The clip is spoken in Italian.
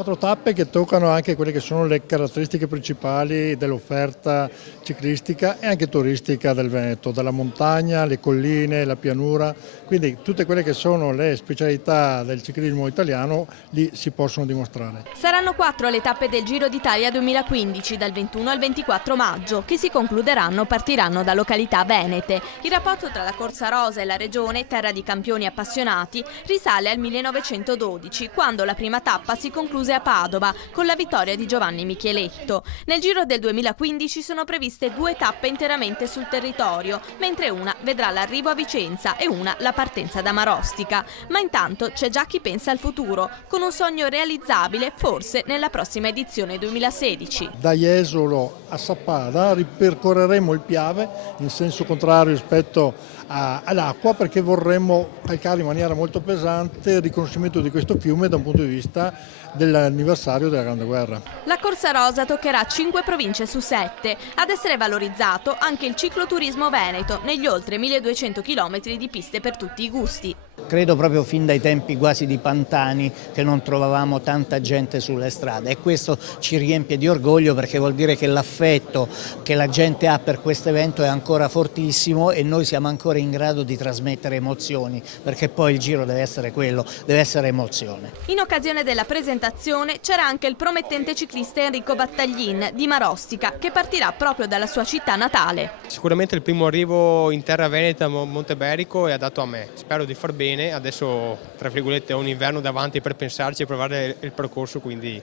4 tappe che toccano anche quelle che sono le caratteristiche principali dell'offerta ciclistica e anche turistica del Veneto, dalla montagna, le colline, la pianura, quindi tutte quelle che sono le specialità del ciclismo italiano lì si possono dimostrare. Saranno 4 le tappe del Giro d'Italia 2015 dal 21 al 24 maggio che si partiranno da località venete. Il rapporto tra la Corsa Rosa e la regione, terra di campioni appassionati, risale al 1912, quando la prima tappa si concluse a Padova con la vittoria di Giovanni Micheletto. Nel Giro del 2015 sono previste 2 tappe interamente sul territorio, mentre una vedrà l'arrivo a Vicenza e una la partenza da Marostica. Ma intanto c'è già chi pensa al futuro, con un sogno realizzabile forse nella prossima edizione 2016. Da Jesolo a Sappada ripercorreremo il Piave in senso contrario rispetto all'acqua, perché vorremmo calcare in maniera molto pesante il riconoscimento di questo fiume da un punto di vista dell'anniversario della Grande Guerra. La Corsa Rosa toccherà 5 province su 7, ad essere valorizzato anche il cicloturismo veneto negli oltre 1200 km di piste per tutti i gusti. Credo proprio fin dai tempi quasi di Pantani che non trovavamo tanta gente sulle strade, e questo ci riempie di orgoglio, perché vuol dire che l'affetto che la gente ha per questo evento è ancora fortissimo e noi siamo ancora in grado di trasmettere emozioni, perché poi il Giro deve essere quello, deve essere emozione. In occasione della presentazione c'era anche il promettente ciclista Enrico Battaglin di Marostica, che partirà proprio dalla sua città natale. Sicuramente il primo arrivo in terra veneta a Monteberico è adatto a me, spero di far bene. Adesso tra virgolette ho un inverno davanti per pensarci e provare il percorso, quindi